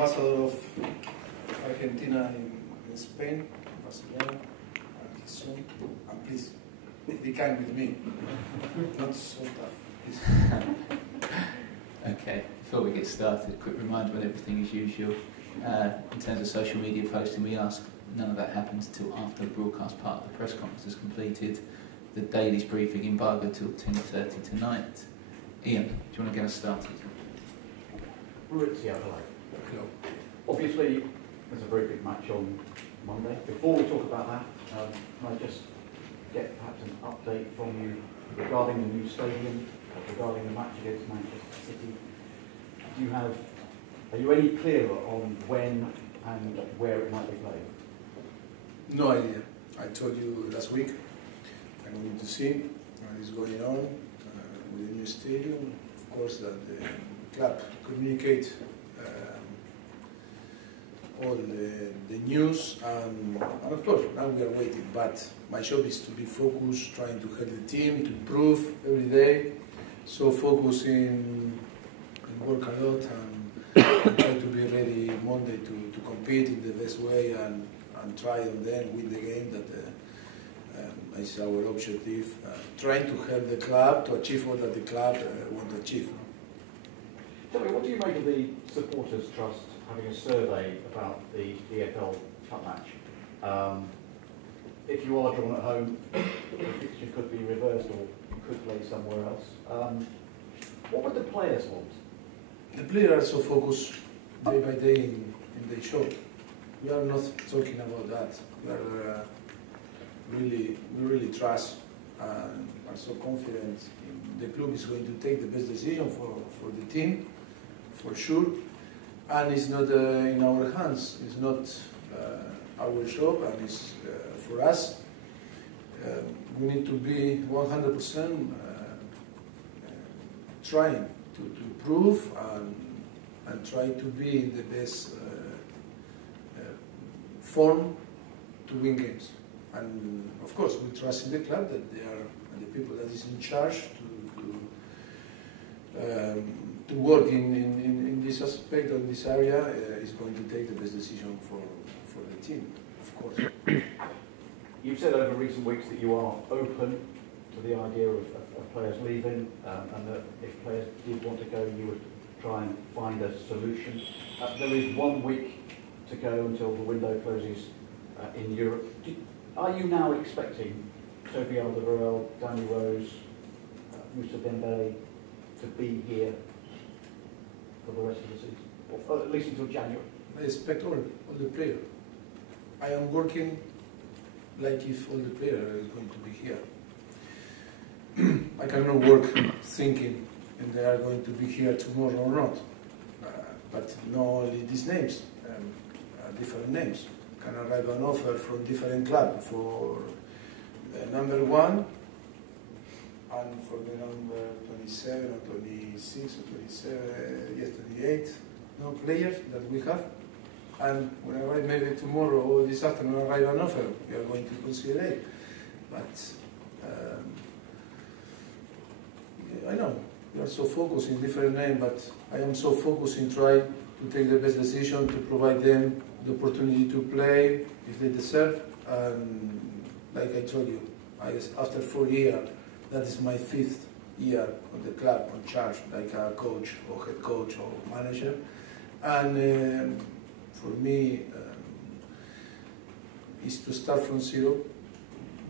ambassador of Argentina in Spain, Barcelona, and soon. And please, be kind with me. Not so tough, please. Okay, before we get started, a quick reminder on everything as usual. In terms of social media posting, we ask none of that happens until after the broadcast part of the press conference is completed. The daily's briefing embargo till 10:30 tonight. Ian, do you want to get us started? Mauricio, hello. Hello. Obviously, there's a very big match on Monday. Before we talk about that, can I just get perhaps an update from you regarding the new stadium, regarding the match against Manchester City? Are you any clearer on when and where it might be played? No idea. I told you last week. I'm going to see what is going on with the new stadium. Of course, that the club communicate all the news, and of course now we are waiting. But my job is to be focused, trying to help the team to improve every day. So focus in work a lot and try to be ready Monday to compete in the best way and try and then win the game. That is our objective. Trying to help the club to achieve what that the club want to achieve. Tell me, what do you make of the Supporters Trust having a survey about the EFL Cup match? If you are drawn at home, the fixture could be reversed or you could play somewhere else. What would the players want? The players are so focused day by day in their job. We are not talking about that. We really trust and are so confident the club is going to take the best decision for the team, for sure. And it's not in our hands. It's not our job, and it's for us. We need to be 100% trying to improve and try to be in the best form to win games. And of course, we trust in the club that they are the people that is in charge to work in this aspect, in this area, is going to take the best decision for the team, of course. You've said over recent weeks that you are open to the idea of players leaving, and that if players did want to go, you would try and find a solution. There is 1 week to go until the window closes in Europe. Are you now expecting Toby Alderweireld, Danny Rose, Moussa Dembele to be here for the rest of the season, or at least until January? I expect all the players. I am working like if all the players are going to be here. I cannot work thinking and they are going to be here tomorrow or not. But not only these names, different names. Can arrive an offer from different club for the number 1 and for the number 27 or 26 or 27, yes, 28 players that we have. And when I arrive maybe tomorrow or this afternoon arrive an offer, we are going to consider it. But I know we are so focused in different names, but I am so focused in trying to take the best decision to provide them the opportunity to play if they deserve. And like I told you, after 4 years, that is my 5th year on the club, on charge, like a coach or head coach or manager. And for me, is to start from zero,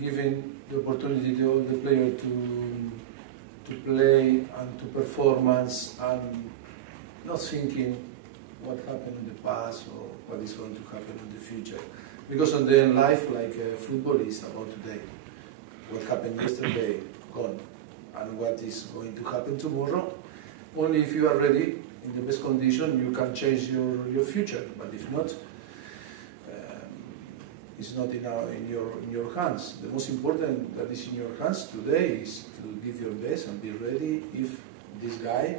giving the opportunity to all the players to play and to performance, and not thinking what happened in the past or what is going to happen in the future. Because on the end, life, like football, is about today. What happened yesterday, gone. And what is going to happen tomorrow, only if you are ready, in the best condition, you can change your future. But if not, it's not in your hands. The most important that is in your hands today is to give your best and be ready if this guy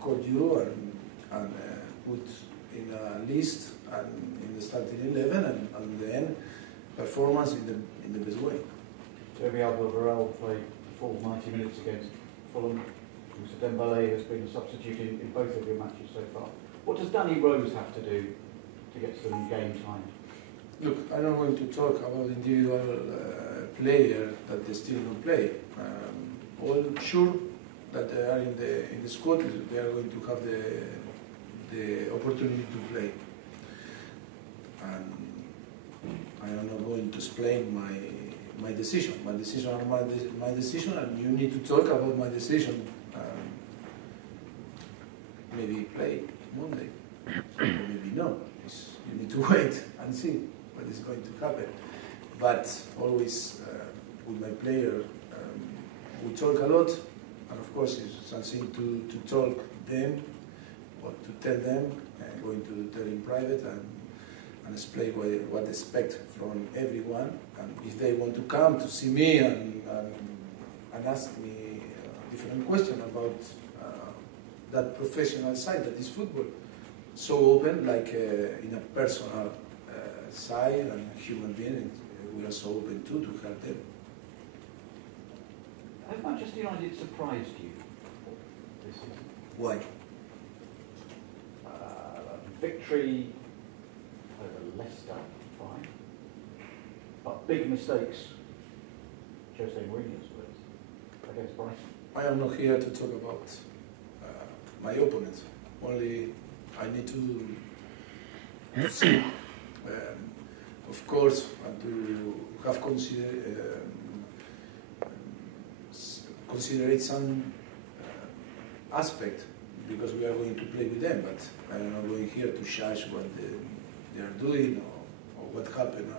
called you and put in a list and in the starting 11 and then performance in the best way. Toby Alderweireld played full 90 minutes against Fulham. Moussa Dembele has been a substitute in both of your matches so far. What does Danny Rose have to do to get some game time? Look, I'm not going to talk about individual player that they still don't play. All sure that they are in the squad, they are going to have the opportunity to play. And I am not going to explain my decision. My decision are my decision, and you need to talk about my decision. Maybe play Monday, or maybe no. You need to wait and see what is going to happen. But always with my player, we talk a lot, and of course it's something to talk them or to tell them. I'm going to tell in private and explain what they expect from everyone. And if they want to come to see me and ask me different questions about that professional side that is football, so open, like in a personal side and a human being, we are so open too to help them. Has Manchester United surprised you this season? Why? Victory over Leicester, fine. But big mistakes, Jose Mourinho's words, against Brighton. I am not here to talk about my opponent. Only I need to see, of course, and to have considerate some aspect, because we are going to play with them, but I am not going here to judge what they are doing or what happened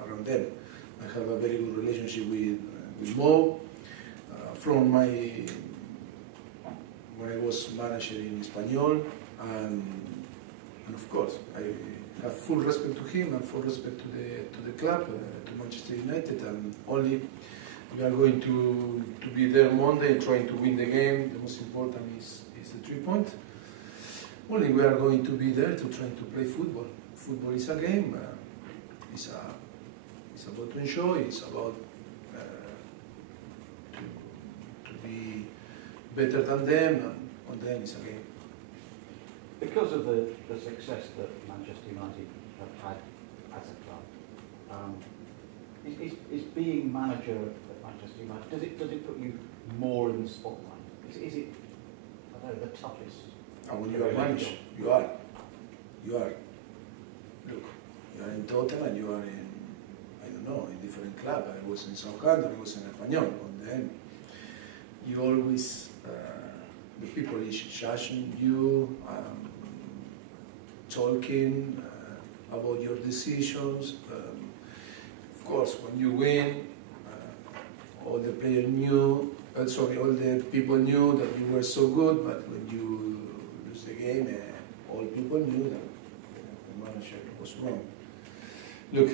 around them. I have a very good relationship with Mo from when I was manager in Espanyol, and of course I have full respect to him and full respect to the club, to Manchester United, and only we are going to be there Monday trying to win the game. The most important is the 3 points. Only we are going to be there to try to play football. Football is a game. It's about to enjoy. It's about to be better than them, and on them it's a game. Because of the success that Manchester United have had as a club, is being manager at Manchester United, does it put you more in the spotlight? Is it, I don't know, the toughest? And when you are manager, you are. Look, you are in Tottenham and you are in, I don't know, in different club. I was in Southampton, I was in Espanyol. And then you always, the people is judging you, talking about your decisions. Of course, when you win, all the players knew, all the people knew that you were so good, but when you lose the game, all people knew that the manager was wrong. Look,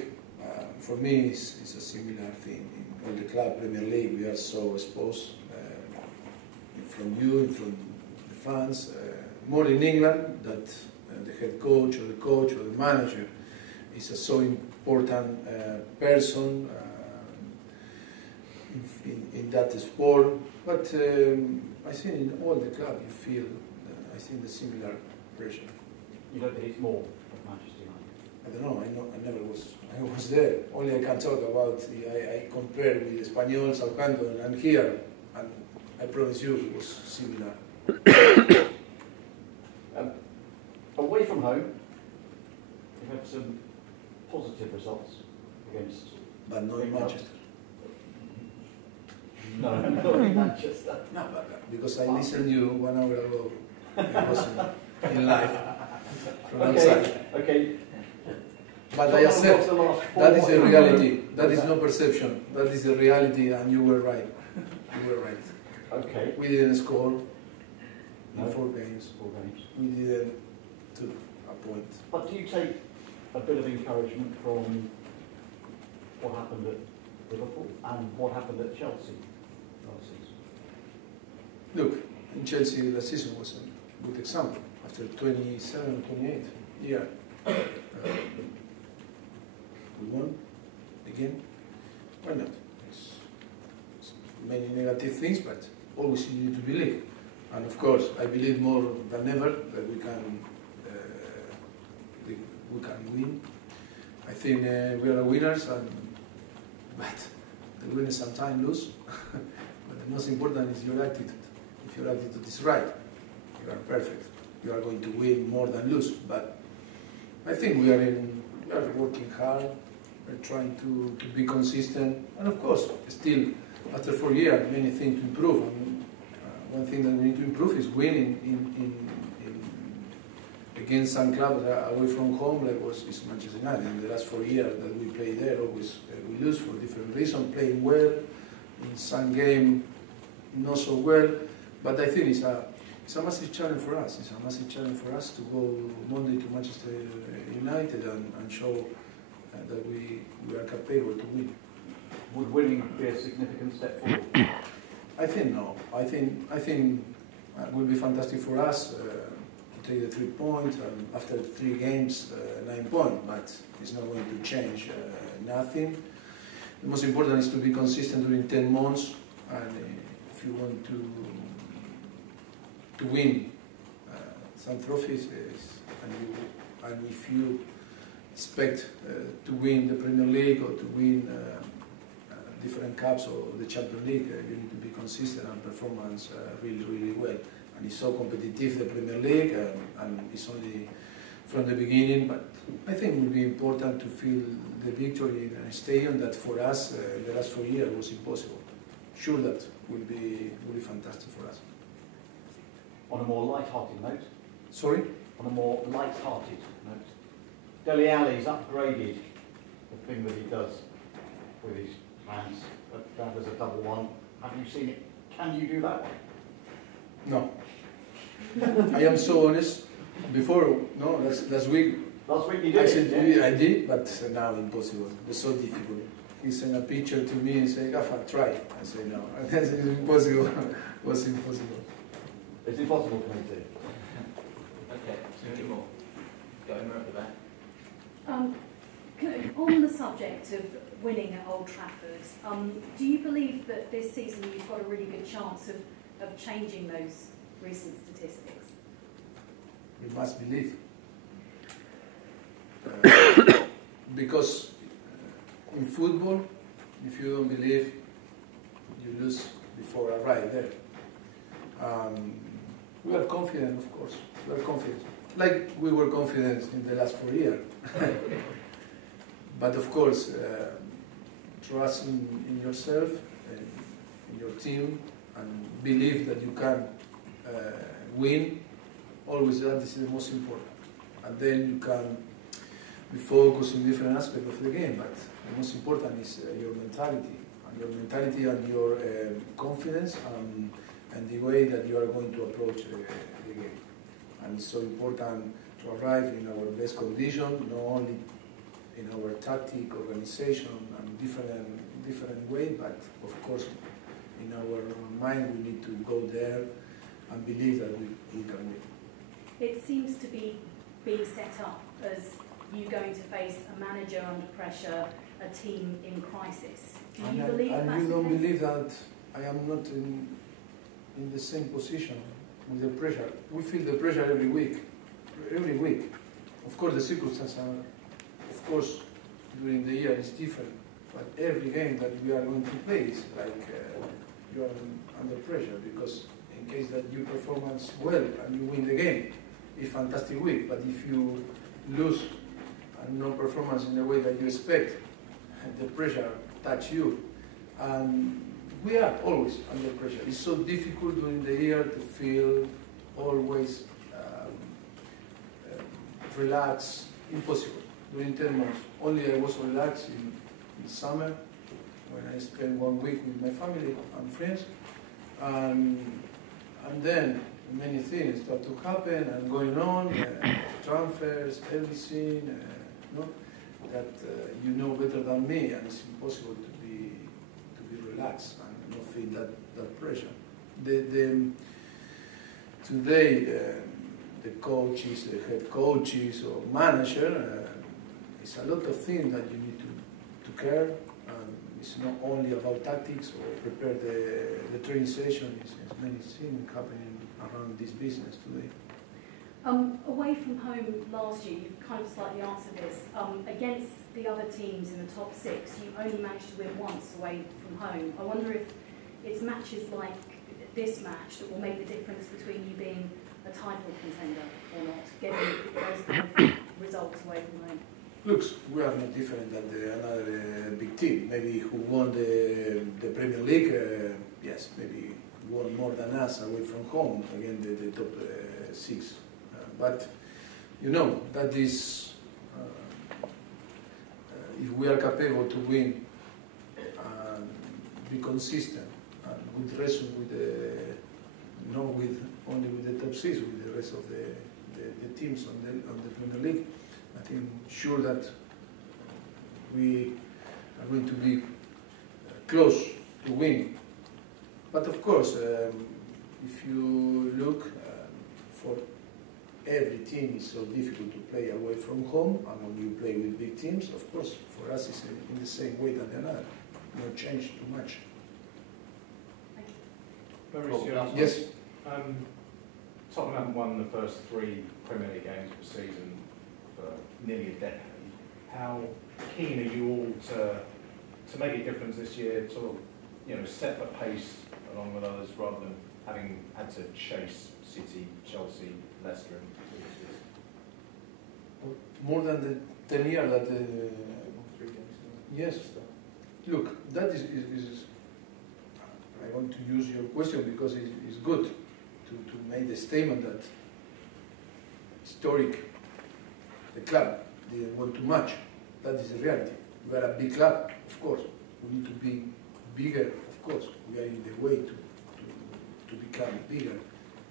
for me, it's a similar thing. In all the club, Premier League, we are so exposed from you, from the fans, more in England, that the head coach or the manager is a so important person in that sport. But I think in all the club you feel, I think, the similar pressure. You don't think it's more at Manchester United? I don't know. I was there. Only I can talk about. I compare with Espanyol, Southampton, and here, and I promise you it was similar. Away from home, you had some positive results against. But not in Manchester. No, not in Manchester. No, but because I listened to you 1 hour ago. I was in live from outside. Okay. But I accept that is the reality. That is no perception. That is the reality, and you were right. You were right. Okay. We didn't score in 4 games. 4 games. We didn't took a point. But do you take a bit of encouragement from what happened at Liverpool and what happened at Chelsea last season? Look, in Chelsea last season was a good example. After 27, 28 years, we won again. Why not? It's many negative things, but always you need to believe. And of course, I believe more than ever that we can we can win. I think we are winners, but the winners sometimes lose. But the most important is your attitude. If your attitude is right, you are perfect. You are going to win more than lose. But I think we are working hard. We're trying to be consistent, and of course, still after 4 years, many things to improve. I mean, one thing that we need to improve is winning against some clubs away from home, like was Manchester United. In the last 4 years that we played there, always we lose for different reasons. Playing well, in some game not so well, but I think it's a massive challenge for us. It's a massive challenge for us to go Monday to Manchester United and show that we are capable to win. Would winning be a significant step forward? I think no. I think it will be fantastic for us to take the 3 points, and after 3 games, 9 points, but it's not going to change nothing. The most important is to be consistent during 10 months, and if you want to win some trophies, and if you expect to win the Premier League or to win different cups or the Champions League, you need to be consistent and performance really well. And it's so competitive, the Premier League, and it's only from the beginning, but I think it will be important to feel the victory in a stadium that for us in the last 4 years was impossible. Sure, that will be fantastic for us. On a more light-hearted note? Sorry? On a more light-hearted note. Dele Alli's upgraded the thing that he does with his hands. That was a double one. Have you seen it? Can you do that one? No. I am so honest. Before, no, last week. Last week you did. I said, yeah? I did, but now impossible. It's so difficult. He sent a picture to me and said, Gafa, try. I said, no. I said, it's impossible. It was impossible. It's impossible for me to. Okay, so any more? Go in at the back. On the subject of winning at Old Trafford, do you believe that this season you've got a really good chance of changing those recent statistics? We must believe. Because in football, if you don't believe, you lose before I arrive there. We are confident, of course. We are confident. Like we were confident in the last 4 years. But of course, trust in yourself, and in your team, and believe that you can win. Always that is the most important. And then you can be focused in different aspects of the game. But the most important is your mentality, and your confidence, and the way that you are going to approach the game. And it's so important to arrive in our best condition, not only in our tactic, organization, and different way, but of course in our mind we need to go there and believe that we can win. It seems to be being set up as you going to face a manager under pressure, a team in crisis. Do you believe that's the case? And you don't believe that I am not in the same position with the pressure. We feel the pressure every week. Of course the circumstances are, of course, during the year is different, but every game that we are going to play is like you are under pressure, because in case that you performance well and you win the game, it's fantastic week. But if you lose and no performance in the way that you expect, the pressure touch you, and we are always under pressure. It's so difficult during the year to feel always relaxed. Impossible. During 10 months. Only I was relaxed in summer, when I spent 1 week with my family and friends, and then many things start to happen and going on, transfers, everything, that you know better than me, and it's impossible to be relaxed and not feel that pressure. Today, the coaches, the head coaches or manager, it's a lot of things that you need to care. It's not only about tactics or prepare the training session. It's many things happening around this business today. Away from home last year, you've kind of slightly answered this. Against the other teams in the top 6, you only managed to win once away from home. I wonder if it's matches like this match that will make the difference between you being a title contender or not, getting those kind of results away from home. Looks, we are not different than another big team. Maybe who won the Premier League, yes, maybe won more than us away from home, again the top 6. But you know, that is, if we are capable to win and be consistent and good result with not with only with the top 6, with the rest of the teams on the Premier League, I think sure that we are going to be close to win. But of course, if you look for every team is so difficult to play away from home, and when you play with big teams, of course, for us it's in the same way than the other. No change too much. Mauricio, yes. Tottenham won the first 3 Premier League games of the season for nearly a decade. How keen are you all to make a difference this year, sort of, you know, set the pace along with others rather than having had to chase City, Chelsea, Leicester and More than the 10 years that 3 games. yes. Look, that is I want to use your question because it's good to make the statement that historic the club didn't want too much. That is the reality. We are a big club, of course. We need to be bigger, of course. We are in the way to become a bigger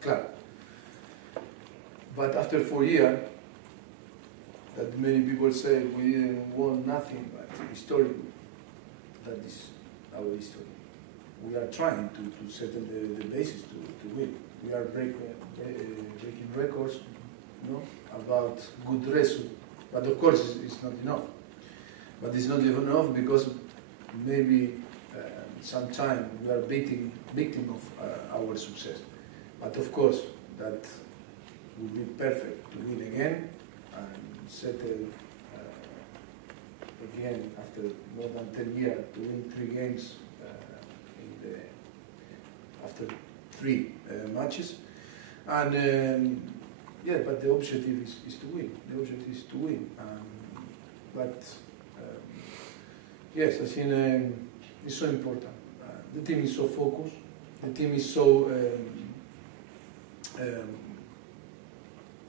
club. But after 4 years, that many people say we didn't want nothing, but historically, that is our history. We are trying to settle the basis to win. We are breaking records, you know, about good result. But of course, it's not enough. But it's not even enough because maybe sometimes we are victim of our success. But of course, that would be perfect to win again and settle again after more than 10 years to win 3 games after 3 matches. And yeah, but the objective is to win. The objective is to win. But yes, I think it's so important. The team is so focused. The team is so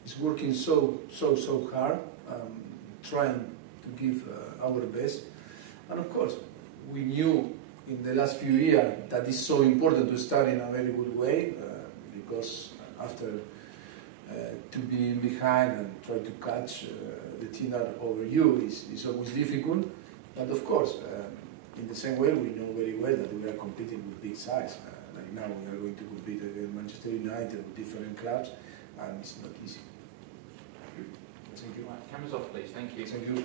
is working so hard, trying to give our best. And of course, we knew in the last few years that it's so important to start in a very good way because after to be behind and try to catch the team that over you is always difficult. But of course, in the same way, we know very well that we are competing with big size. Like now, we are going to compete against Manchester United with different clubs, and it's not easy. Thank you. Right, cameras off, please. Thank you. Thank you.